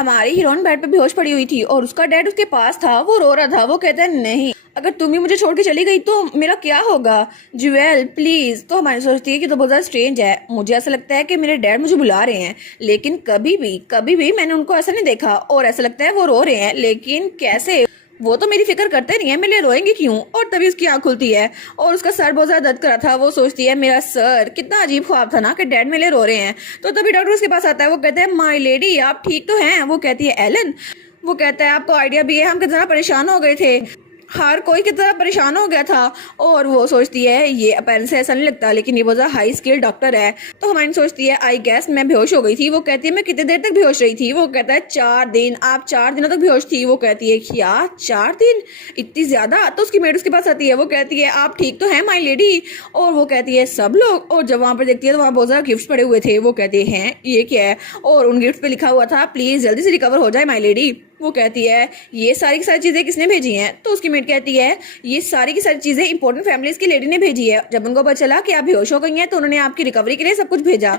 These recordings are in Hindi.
हमारी हीरोइन बेड पे बेहोश पड़ी हुई थी और उसका डैड उसके पास था। वो रो रहा था। वो कहता है नहीं, अगर तुम ही मुझे छोड़ के चली गई तो मेरा क्या होगा, ज्वेल प्लीज। तो हमारी सोचती है कि तो बहुत ज्यादा स्ट्रेंज है। मुझे ऐसा लगता है कि मेरे डैड मुझे बुला रहे हैं, लेकिन कभी भी मैंने उनको ऐसा नहीं देखा। और ऐसा लगता है वो रो रहे हैं, लेकिन कैसे? वो तो मेरी फिक्र करते नहीं है, मेरे लिए रोएंगे क्यों? और तभी उसकी आंख खुलती है और उसका सर बहुत ज्यादा दर्द कर रहा था। वो सोचती है मेरा सर, कितना अजीब ख्वाब था ना कि डैड मेरे लिए रो रहे हैं। तो तभी डॉक्टर उसके पास आता है। वो कहते हैं माय लेडी आप ठीक तो हैं? वो कहती है एलन। वो कहता है आपको आइडिया भी है हम कितना परेशान हो गए थे, हर कोई की तरह परेशान हो गया था। और वो सोचती है ये अपेरेंस से ऐसा नहीं लगता, लेकिन ये बहुत ज़्यादा हाई स्किल डॉक्टर है। तो हमारी सोचती है आई गेस मैं बेहोश हो गई थी। वो कहती है मैं कितनी देर तक बेहोश रही थी? वो कहता है 4 दिन। आप 4 दिनों तक बेहोश थी? वो कहती है क्या 4 दिन, इतनी ज़्यादा? तो उसकी मेड उसके पास आती है। वो कहती है आप ठीक तो हैं माई लेडी? और वो कहती है सब लोग। और जब वहाँ पर देखती है तो वहाँ बहुत ज़्यादा गिफ्ट पड़े हुए थे। वो कहते हैं ये क्या है? और उन गिफ्ट पे लिखा हुआ था प्लीज़ जल्दी से रिकवर हो जाए माई लेडी। वो कहती है ये सारी की सारी चीज़ें किसने भेजी हैं? तो उसकी मेट कहती है ये सारी की सारी चीज़ें इंपॉर्टेंट फैमिलीज की लेडी ने भेजी है। जब उनको पता चला कि आप बेहोश हो गई हैं तो उन्होंने आपकी रिकवरी के लिए सब कुछ भेजा।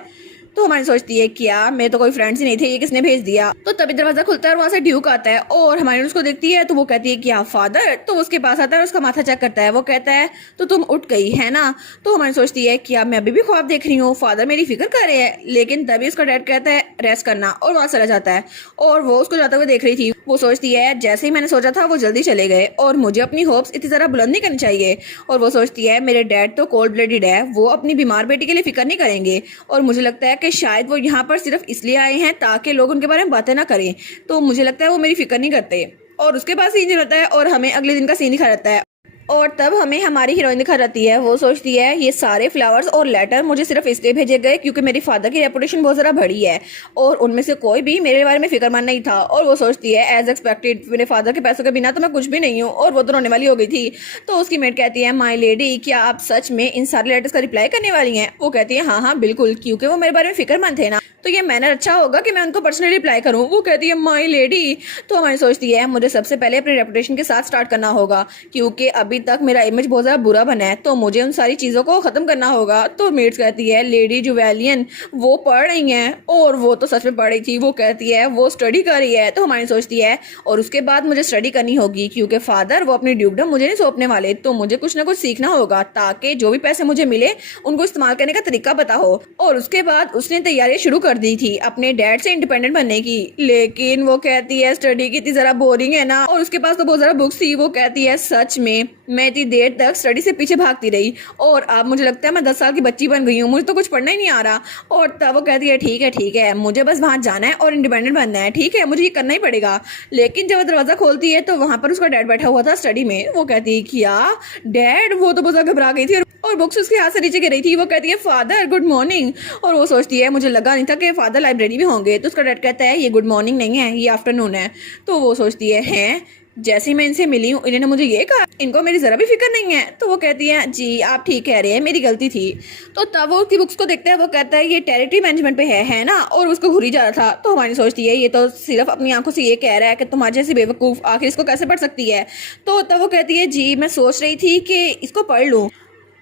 तो हमारी सोचती है क्या मेरे तो कोई फ्रेंड्स ही नहीं थे, ये किसने भेज दिया? तो तभी दरवाजा खुलता है और वहाँ से ड्यूक आता है और हमारी उसको देखती है। तो वो कहती है क्या फादर? तो उसके पास आता है और उसका माथा चेक करता है। वो कहता है तो तुम उठ गई है ना? तो हमारी सोचती है क्या मैं अभी भी ख्वाब देख रही हूँ, फादर मेरी फिक्र कर रहे हैं। लेकिन तभी उसका डैड कहता है रेस्ट करना और वहाँ चला जाता है। और वो उसको जाते हुए देख रही थी। वो सोचती है जैसे ही मैंने सोचा था वो जल्दी चले गए और मुझे अपनी होप्स इतनी तरह बुलंद नहीं करनी चाहिए। और वो सोचती है मेरे डैड तो कोल्ड ब्लडेड है, वो अपनी बीमार बेटी के लिए फिक्र नहीं करेंगे। और मुझे लगता है कि शायद वो यहाँ पर सिर्फ इसलिए आए हैं ताकि लोग उनके बारे में बातें ना करें। तो मुझे लगता है वो मेरी फिक्र नहीं करते। और उसके पास सीन रहता है और हमें अगले दिन का सीन दिखा रहता है। और तब हमें हमारी हीरोइन दिखा जाती है। वो सोचती है ये सारे फ्लावर्स और लेटर मुझे सिर्फ इसलिए भेजे गए क्योंकि मेरे फादर की रेपुटेशन बहुत ज़्यादा बड़ी है और उनमें से कोई भी मेरे बारे में फिक्रमंद नहीं था। और वो सोचती है एज एक्सपेक्टेड मेरे फादर के पैसों के बिना तो मैं कुछ भी नहीं हूँ। और वो तो रोने वाली हो गई थी। तो उसकी मेट कहती है माई लेडी क्या आप सच में इन सारे लेटर्स का रिप्लाई करने वाली हैं? वो कहती है हाँ बिल्कुल, क्योंकि वो मेरे बारे में फिक्रमंद थे ना, तो ये मैनर अच्छा होगा कि मैं उनको पर्सनली रिप्लाई करूँ। वो कहती है माई लेडी। तो हमारी सोचती है मुझे सबसे पहले अपनी रेपुटेशन के साथ स्टार्ट करना होगा क्योंकि अभी तक मेरा इमेज बहुत ज़्यादा बुरा बना है, तो मुझे उन सारी चीज़ों को ख़त्म करना होगा। तो मेट्स कहती है लेडी जुवेलियन वो पढ़ रही हैं और वो तो सच में पढ़ रही थी। वो कहती है वो स्टडी कर रही है। तो हमारी सोचती है और उसके बाद मुझे स्टडी करनी होगी क्योंकि फादर वो अपनी ड्यूबडम मुझे नहीं सौंपने वाले, तो मुझे कुछ ना कुछ सीखना होगा ताकि जो भी पैसे मुझे मिले उनको इस्तेमाल करने का तरीका पता हो। और उसके बाद उसने तैयारी शुरू कर दी थी अपने डैड से इंडिपेंडेंट बनने की। लेकिन वो कहती है स्टडी कितनी ज़रा बोरिंग है ना, और उसके पास तो बहुत ज़्यादा बुक्स थी। वो कहती है सच में मैं इतनी देर तक स्टडी से पीछे भागती रही और अब मुझे लगता है मैं 10 साल की बच्ची बन गई हूँ, मुझे तो कुछ पढ़ना ही नहीं आ रहा। और तब वो कहती है ठीक है मुझे बस वहाँ जाना है और इंडिपेंडेंट बनना है, ठीक है मुझे ये करना ही पड़ेगा। लेकिन जब वो दरवाज़ा खोलती है तो वहाँ पर उसका डैड बैठा हुआ था स्टडी में। वो कहती है क्या डैड? वो तो बहुत घबरा गई थी और बुक्स उसके हाथ से नीचे गिर रही थी। वो कहती है फादर गुड मॉर्निंग। और वो सोचती है मुझे लगा नहीं था कि फादर लाइब्रेरी में होंगे। तो उसका डैड कहता है ये गुड मॉर्निंग नहीं है, ये आफ्टरनून है। तो वो सोचती है हैं जैसे ही मैं इनसे मिली हूँ इन्होंने मुझे ये कहा, इनको मेरी ज़रा भी फिक्र नहीं है। तो वो कहती है जी आप ठीक कह रहे हैं, मेरी गलती थी। तो तब वो उसकी बुक्स को देखता है। वो कहता है ये टेरिटरी मैनेजमेंट पे है ना, और उसको घुरी जा रहा था। तो हमारी सोचती है ये तो सिर्फ अपनी आंखों से ये कह रहा है कि तुम्हारे जैसी बेवकूफ़ आखिर इसको कैसे पढ़ सकती है। तो तब वो कहती है जी मैं सोच रही थी कि इसको पढ़ लूँ।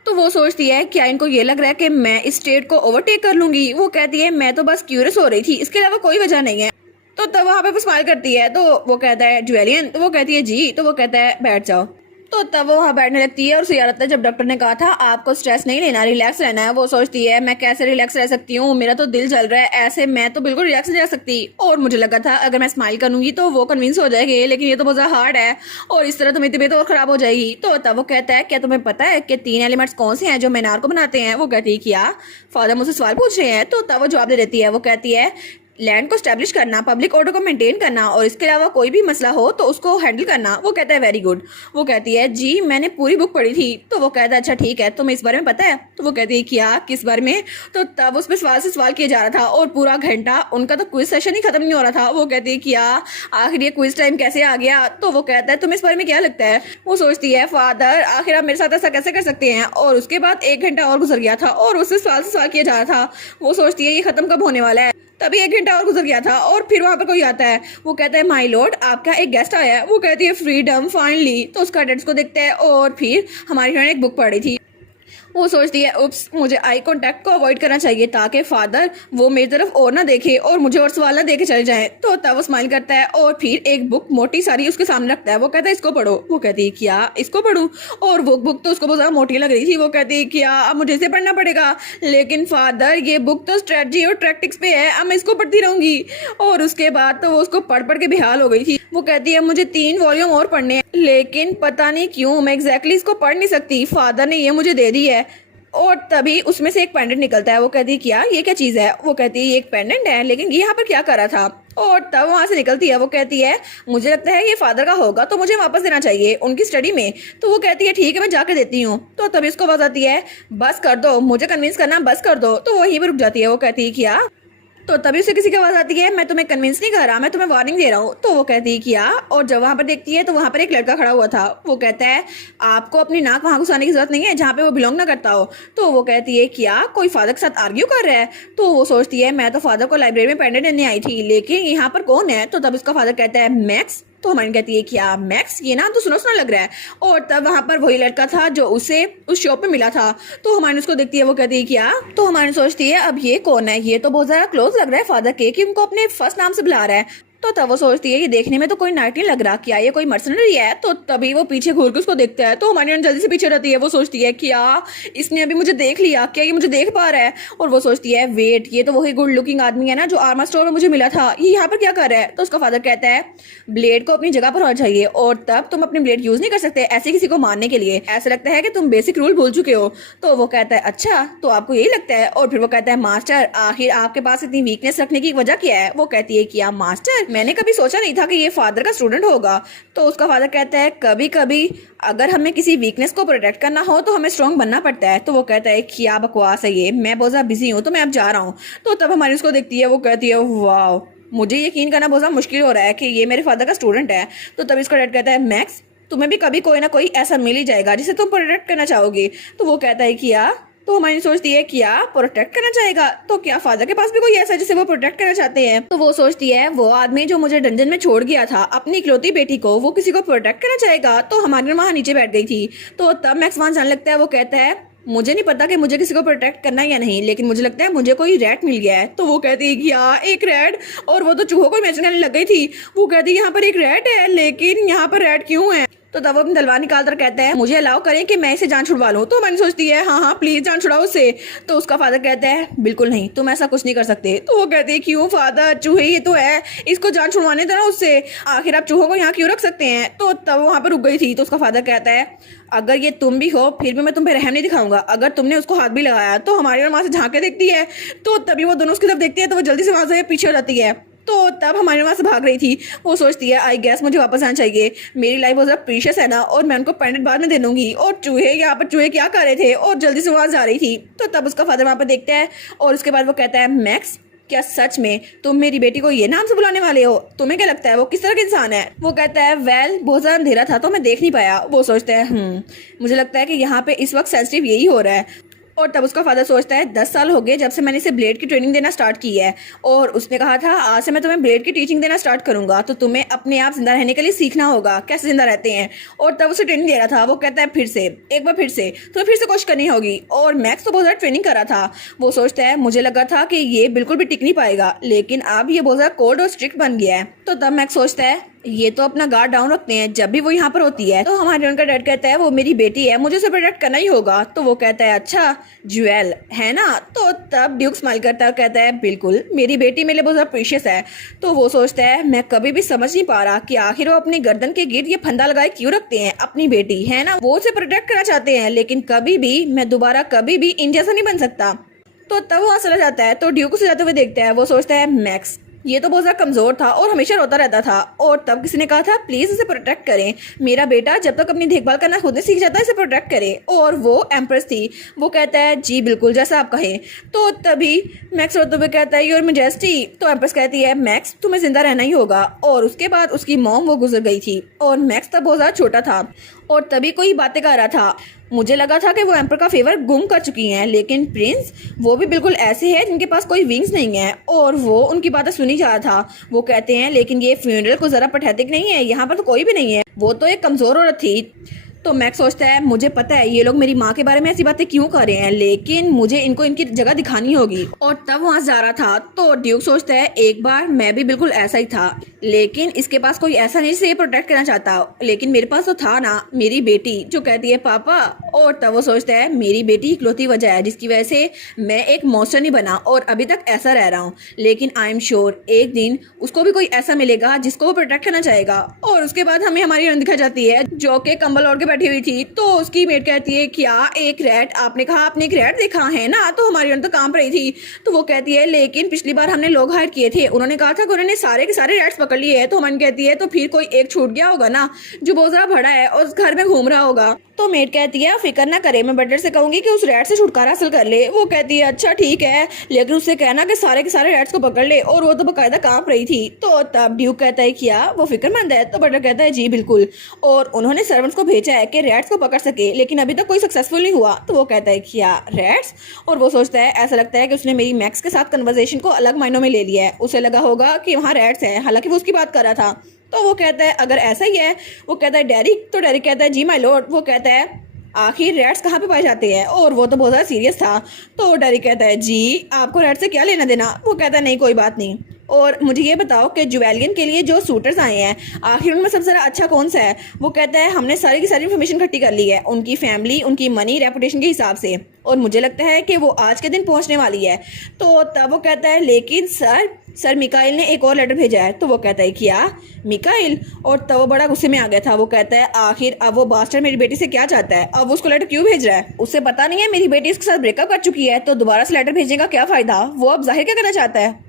तो वो सोचती है क्या इनको ये लग रहा है कि मैं इस स्टेट को ओवरटेक कर लूंगी। वो कहती है मैं तो बस क्यूरियस हो रही थी, इसके अलावा कोई वजह नहीं है। तो तब वहाँ पे वो स्माइल करती है। तो वो कहता है ज्वेलियन। तो वो कहती है जी। तो वो कहता है बैठ जाओ। तो तब वो वहाँ बैठने लगती है और उसे याद आता है जब डॉक्टर ने कहा था आपको स्ट्रेस नहीं लेना, रिलैक्स रहना है। वो सोचती है मैं कैसे रिलैक्स रह सकती हूँ, मेरा तो दिल जल रहा है, ऐसे मैं तो बिल्कुल रिलैक्स नहीं रह सकती। और मुझे लगा था अगर मैं स्माइल करूंगी तो वो कन्विंस हो जाएगी, लेकिन ये तो बहुत ज़्यादा हार्ड है और इस तरह तो मेरी तबीयत और ख़राब हो जाएगी। तो तब वो कहता है क्या तुम्हें पता है कि 3 एलिमेंट्स कौन से हैं जो मीनार को बनाते हैं? वो कहती है क्या फादर मुझसे सवाल पूछ रहे हैं? तो तब वो जवाब दे देती है। वो कहती है लैंड को स्टैब्लिश करना, पब्लिक ऑर्डर को मेंटेन करना और इसके अलावा कोई भी मसला हो तो उसको हैंडल करना। वो कहता है वेरी गुड। वो कहती है जी मैंने पूरी बुक पढ़ी थी। तो वो कहता है अच्छा ठीक है तुम्हें इस बारे में पता है? तो वो कहती है क्या किस बारे में? तो तब उस पर सवाल से सवाल किया जा रहा था और पूरा घंटा उनका तो क्विज सेशन ही खत्म नहीं हो रहा था। वो कहती है क्या आखिर ये क्विज टाइम कैसे आ गया? तो वो कहता है तुम्हें इस बारे में क्या लगता है? वो सोचती है फादर आखिर आप मेरे साथ ऐसा कैसे कर सकते हैं? और उसके बाद 1 घंटा और गुजर गया था और उससे सवाल किया जा रहा था। वो सोचती है ये खत्म कब होने वाला है? तभी 1 घंटा और गुजर गया था और फिर वहाँ पर कोई आता है। वो कहता है माय लॉर्ड आपका एक गेस्ट आया है। वो कहती है फ्रीडम फाइनली। तो उसका डैड को देखता है और फिर हमारी हीरोइन एक बुक पढ़ रही थी वो सोचती है उप्स, मुझे आई कांटेक्ट को अवॉइड करना चाहिए ताकि फादर वो मेरी तरफ और ना देखे और मुझे और सवाल ना देके चले जाए। तो तब वो स्माइल करता है और फिर एक बुक मोटी सारी उसके सामने रखता है। वो कहता है इसको पढ़ो। वो कहती है क्या इसको पढ़ूं? और वो बुक तो उसको बहुत ज्यादा मोटी लग रही थी। वो कहती है क्या अब मुझे इसे पढ़ना पड़ेगा? लेकिन फादर ये बुक तो स्ट्रेटजी और टैक्टिक्स पे है, अब मैं इसको पढ़ती रहूंगी। और उसके बाद तो वो उसको पढ़ पढ़ के बेहाल हो गई थी। वो कहती है मुझे 3 वॉल्यूम और पढ़ने हैं, लेकिन पता नहीं क्यों मैं एग्जैक्टली इसको पढ़ नहीं सकती। फादर ने ये मुझे दे दी है। और तभी उसमें से एक पेंडेंट निकलता है। वो कहती है क्या ये क्या चीज है? वो कहती है ये एक पेंडेंट है, लेकिन ये यहाँ पर क्या कर रहा था? और तब वहां से निकलती है। वो कहती है मुझे लगता है ये फादर का होगा, तो मुझे वापस देना चाहिए उनकी स्टडी में। तो वो कहती है ठीक है मैं जाकर देती हूँ। तो तभी इसको आवाज आती है बस कर दो, मुझे कन्विंस करना बस कर दो। तो वहीं पर रुक जाती है। वो कहती है क्या? तो तभी उसे किसी की आवाज आती है मैं तुम्हें कन्विंस नहीं कर रहा, मैं तुम्हें वार्निंग दे रहा हूँ। तो वो कहती है क्या? और जब वहां पर देखती है तो वहां पर एक लड़का खड़ा हुआ था। वो कहता है आपको अपनी नाक वहां घुसाने की जरूरत नहीं है जहाँ पे वो बिलोंग ना करता हो। तो वो कहती है क्या कोई फादर के साथ आर्ग्यू कर रहा है? तो वो सोचती है मैं तो फादर को लाइब्रेरी में पेंडेंट देने आई थी, लेकिन यहाँ पर कौन है? तो तब उसका फादर कहता है मैक्स। तो हमारी कहती है क्या मैक्स? ये नाम तो सुना सुना लग रहा है। और तब वहां पर वही लड़का था जो उसे उस शॉप पे मिला था। तो हमारी उसको देखती है। वो कहती है क्या? तो हमारी सोचती है अब ये कौन है? ये तो बहुत ज्यादा क्लोज लग रहा है फादर के, कि उनको अपने फर्स्ट नाम से बुला रहा है। तो तब वो सोचती है ये देखने में तो कोई नाइट नहीं लग रहा, क्या ये कोई मर्सनरी है? तो तभी वो पीछे घूर के उसको देखता है। तो हमारी जल्दी से पीछे रहती है। वो सोचती है क्या इसने अभी मुझे देख लिया, क्या ये मुझे देख पा रहा है? और वो सोचती है वेट, ये तो वही गुड लुकिंग आदमी है ना जो आर्मर स्टोर में मुझे मिला था, ये यहाँ पर क्या कर रहा है? तो उसका फादर कहता है ब्लेड को अपनी जगह पर होना चाहिए और तब तुम अपनी ब्लेड यूज नहीं कर सकते ऐसे किसी को मारने के लिए। ऐसा लगता है कि तुम बेसिक रूल भूल चुके हो। तो वो कहता है अच्छा तो आपको यही लगता है? और फिर वो कहता है मास्टर आखिर आपके पास इतनी वीकनेस रखने की वजह क्या है? वो कहती है क्या मास्टर मैंने कभी सोचा नहीं था कि ये फादर का स्टूडेंट होगा। तो उसका फादर कहता है कभी कभी अगर हमें किसी वीकनेस को प्रोटेक्ट करना हो तो हमें स्ट्रॉन्ग बनना पड़ता है। तो वो कहता है क्या बकवास है ये, मैं बहुत ज्यादा बिजी हूँ तो मैं अब जा रहा हूँ। तो तब हमारी उसको देखती है। वो कहती है वाह, मुझे यकीन करना बहुत ज्यादा मुश्किल हो रहा है कि ये मेरे फादर का स्टूडेंट है। तो तब इसका डैड कहता है मैक्स तुम्हें भी कभी कोई ना कोई ऐसा मिल ही जाएगा जिसे तुम प्रोटेक्ट करना चाहोगे। तो वो कहता है क्या? तो हमारी सोचती है क्या प्रोटेक्ट करना चाहेगा? तो क्या फादर के पास भी कोई ऐसा है जिसे वो प्रोटेक्ट करना चाहते हैं? तो वो सोचती है वो आदमी जो मुझे डंजन में छोड़ गया था अपनी इकलौती बेटी को, वो किसी को प्रोटेक्ट करना चाहेगा। तो हमारी वहां नीचे बैठ गई थी। तो तब मैक्स वहां जाने लगता है। वो कहता है मुझे नहीं पता कि मुझे किसी को प्रोटेक्ट करना है या नहीं, लेकिन मुझे लगता है मुझे कोई रैट मिल गया है। तो वो कहती है क्या एक रैट? और वो तो चूहों को इमेजिन करने लग गई थी। वो कहती है यहाँ पर एक रैट है, लेकिन यहाँ पर रैट क्यों है? तो तब वो अपनी तलवार निकालकर कहता है मुझे अलाउ करें कि मैं इसे जान छुड़वा लूं। तो मैंने सोचती है हाँ हाँ प्लीज जान छुड़ाओ उससे। तो उसका फादर कहता है बिल्कुल नहीं, तुम ऐसा कुछ नहीं कर सकते। तो वो कहती है क्यों फादर, चूहे ही तो है, इसको जान छुड़वाने देना उससे, आखिर आप चूहों को यहाँ क्यों रख सकते हैं? तो तब वहां पर रुक गई थी। तो उसका फादर कहता है अगर ये तुम भी हो फिर भी मैं तुम पे रहम नहीं दिखाऊंगा, अगर तुमने उसको हाथ भी लगाया। तो हमारी वहां से झांके देखती है। तो तभी वो दोनों उसकी तरफ देखती है। तो वो जल्दी से वहां से पीछे हो जाती है। तो तब हमारे वहां से भाग रही थी। वो सोचती है आई गेस मुझे वापस आना चाहिए, मेरी लाइफ बहुत ज्यादा प्रीशियस है ना, और मैं उनको पेंडेंट बाद में दे दूंगी। और चूहे यहाँ पर चूहे क्या कर रहे थे? और जल्दी से वहां जा रही थी। तो तब उसका फादर वहां पर देखता है और उसके बाद वो कहता है मैक्स क्या सच में तुम मेरी बेटी को ये नाम से बुलाने वाले हो? तुम्हें क्या लगता है वो किस तरह का इंसान है? वो कहता है वेल बहुत ज्यादा अंधेरा था तो मैं देख नहीं पाया। वो सोचता है मुझे लगता है कि यहाँ पे इस वक्त सेंसिटिव यही हो रहा है। और तब उसका फादर सोचता है 10 साल हो गए जब से मैंने इसे ब्लेड की ट्रेनिंग देना स्टार्ट की है, और उसने कहा था आज से मैं तुम्हें ब्लेड की टीचिंग देना स्टार्ट करूंगा, तो तुम्हें अपने आप जिंदा रहने के लिए सीखना होगा कैसे जिंदा रहते हैं। और तब उसे ट्रेनिंग दे रहा था। वो कहता है फिर से एक बार फिर से तुम्हें फिर से कोशिश करनी होगी। और मैक्स तो बहुत ज्यादा ट्रेनिंग कर रहा था। वो सोचता है मुझे लगा था कि ये बिल्कुल भी टिक नहीं पाएगा, लेकिन अब ये बहुत ज्यादा कोल्ड और स्ट्रिक्ट बन गया है। तो तब मैक्स सोचता है ये तो अपना गार्ड डाउन रखते हैं जब भी वो यहाँ पर होती है। तो हमारे उनका डैड कहता है वो मेरी बेटी है, मुझे उसे प्रोटेक्ट करना ही होगा। तो वो कहता है अच्छा ज्वेल है ना? तो तब ड्यूक स्माइल करता है और कहता है बिल्कुल मेरी बेटी मेरे लिए बहुत ज्यादा प्रीशियस है। तो वो सोचता है मैं कभी भी समझ नहीं पा रहा कि आखिर वो अपनी गर्दन के गिर्द ये फंदा लगाए क्यों रखते हैं। अपनी बेटी है ना, वो उसे प्रोटेक्ट करना चाहते हैं, लेकिन कभी भी मैं दोबारा कभी भी इन जैसा नहीं बन सकता। तो तब वो चला जाता है। तो ड्यूक उसे जाते हुए देखता है। वो सोचता है मैक्स ये तो बहुत ज्यादा कमजोर था और हमेशा रोता रहता था, और तब किसी ने कहा था प्लीज इसे प्रोटेक्ट करें, मेरा बेटा जब तक अपनी देखभाल करना खुद नहीं सीख जाता इसे प्रोटेक्ट करें। और वो एम्प्रेस थी। वो कहता है जी बिल्कुल जैसा आप कहें। तो तभी मैक्स रोते हुए कहता है योर मैजेस्टी। तो एम्प्रेस कहती है मैक्स तुम्हें जिंदा रहना ही होगा। और उसके बाद उसकी मॉम वो गुजर गई थी और मैक्स तब बहुत ज्यादा छोटा था। और तभी कोई बातें कर रहा था। मुझे लगा था कि वो एम्पर का फेवर गुम कर चुकी हैं, लेकिन प्रिंस वो भी बिल्कुल ऐसे हैं जिनके पास कोई विंग्स नहीं है। और वो उनकी बातें सुनी जा रहा था। वो कहते हैं लेकिन ये फ्यूनरल को जरा पैथेटिक नहीं है, यहाँ पर तो कोई भी नहीं है, वो तो एक कमजोर औरत थी। तो मैक्स सोचता है मुझे पता है ये लोग मेरी माँ के बारे में ऐसी बातें क्यों कर रहे हैं, लेकिन मुझे इनको इनकी जगह दिखानी होगी। और तब वहां जा रहा था तो ड्यूक सोचता है एक बार मैं भी बिल्कुल ऐसा ही था, लेकिन इसके पास कोई ऐसा नहीं जिसे ये प्रोटेक्ट करना चाहता, लेकिन मेरे पास तो था ना मेरी बेटी, जो कहती है पापा। और तब वो सोचता है मेरी बेटी इकलौती वजह है जिसकी वजह से मैं एक मॉन्स्टर नहीं बना और अभी तक ऐसा रह रहा हूँ, लेकिन आई एम श्योर एक दिन उसको भी कोई ऐसा मिलेगा जिसको वो प्रोटेक्ट करना चाहेगा। और उसके बाद हमें हमारी हीरोइन दिखाई जाती है जो कि कंबल ओढ़ के बैठी हुई थी। तो उसकी मेट कहती है क्या एक रैट, आपने कहा आपने एक रैट देखा है ना, तो हमारी हीरोइन तो काम पर रही थी। तो वो कहती है लेकिन पिछली बार हमने लोग हायर किए थे, उन्होंने कहा था कि उन्होंने सारे के सारे रैट्स पकड़ लिए हैं। तो मन कहती है तो फिर कोई एक छूट गया होगा ना जो बहुत ज्यादा बड़ा है और उस घर में घूम रहा होगा। तो मेट कहती है फिक्र ना करे, मैं बटलर से कहूंगी कि उस रैट से छुटकारा हासिल कर ले। वो कहती है अच्छा ठीक है, लेकिन उससे कहना कि सारे के सारे रैट्स को पकड़ ले, और वो तो बकायदा कांप रही थी। तो तब ड्यूक कहता है क्या वो फिक्रमंद है, तो बटलर कहता है जी बिल्कुल, और उन्होंने सर्वेंट्स को भेजा है कि रैट्स को पकड़ सके, लेकिन अभी तक कोई सक्सेसफुल नहीं हुआ। तो वो कहता है क्या रैट्स, और वो सोचता है ऐसा लगता है कि उसने मेरी मैक्स के साथ कन्वर्सेशन को अलग मायनों में ले लिया है, उसे लगा होगा कि वहाँ रैट्स हैं, हालांकि वो उसकी बात कर रहा था। तो वो कहता है अगर ऐसा ही है, वो कहता है डेरिक, तो डेरिक कहता है जी माय लॉर्ड। वो कहता है आखिर रैट्स कहाँ पे पाए जाते हैं, और वो तो बहुत ज़्यादा सीरियस था। तो डेरिक कहता है जी आपको रैट से क्या लेना देना। वो कहता है नहीं कोई बात नहीं, और मुझे ये बताओ कि जुवेलियन के लिए जो सूटर्स आए हैं आखिर उनमें सबसे ज़्यादा अच्छा कौन सा है। वो कहता है हमने सारी की सारी इन्फॉर्मेशन इकट्ठी कर ली है उनकी फैमिली, उनकी मनी, रेपुटेशन के हिसाब से, और मुझे लगता है कि वो आज के दिन पहुंचने वाली है। तो तब वो कहता है लेकिन सर मिकाइल ने एक और लेटर भेजा है। तो वो कहता है क्या मिकाइल, और तब वो बड़ा गुस्से में आ गया था। वो कहता है आखिर अब वो बास्टर मेरी बेटी से क्या चाहता है, अब उसको लेटर क्यों भेज रहा है, उसे पता नहीं है मेरी बेटी इसके साथ ब्रेकअप कर चुकी है, तो दोबारा से लेटर भेजने का क्या फ़ायदा, वो अब जाहिर क्या करना चाहता है।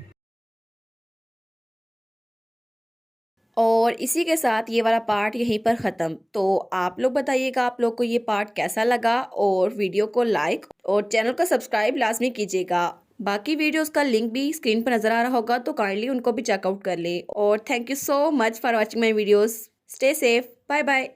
और इसी के साथ ये वाला पार्ट यहीं पर ख़त्म। तो आप लोग बताइएगा आप लोग को ये पार्ट कैसा लगा, और वीडियो को लाइक और चैनल को सब्सक्राइब लाजमी कीजिएगा। बाकी वीडियोस का लिंक भी स्क्रीन पर नज़र आ रहा होगा, तो काइंडली उनको भी चेकआउट कर ले। और thank you so much for watching my videos. Stay safe, bye bye.